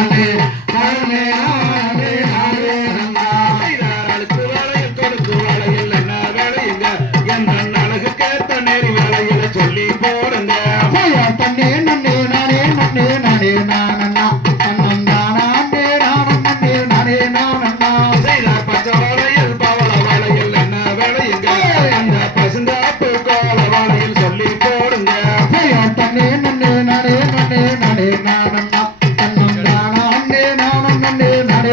நானே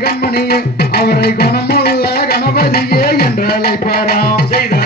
கண்மணியே அவரை குணமுள்ள கணபதியே என்று அழைப்பாராம் செய்த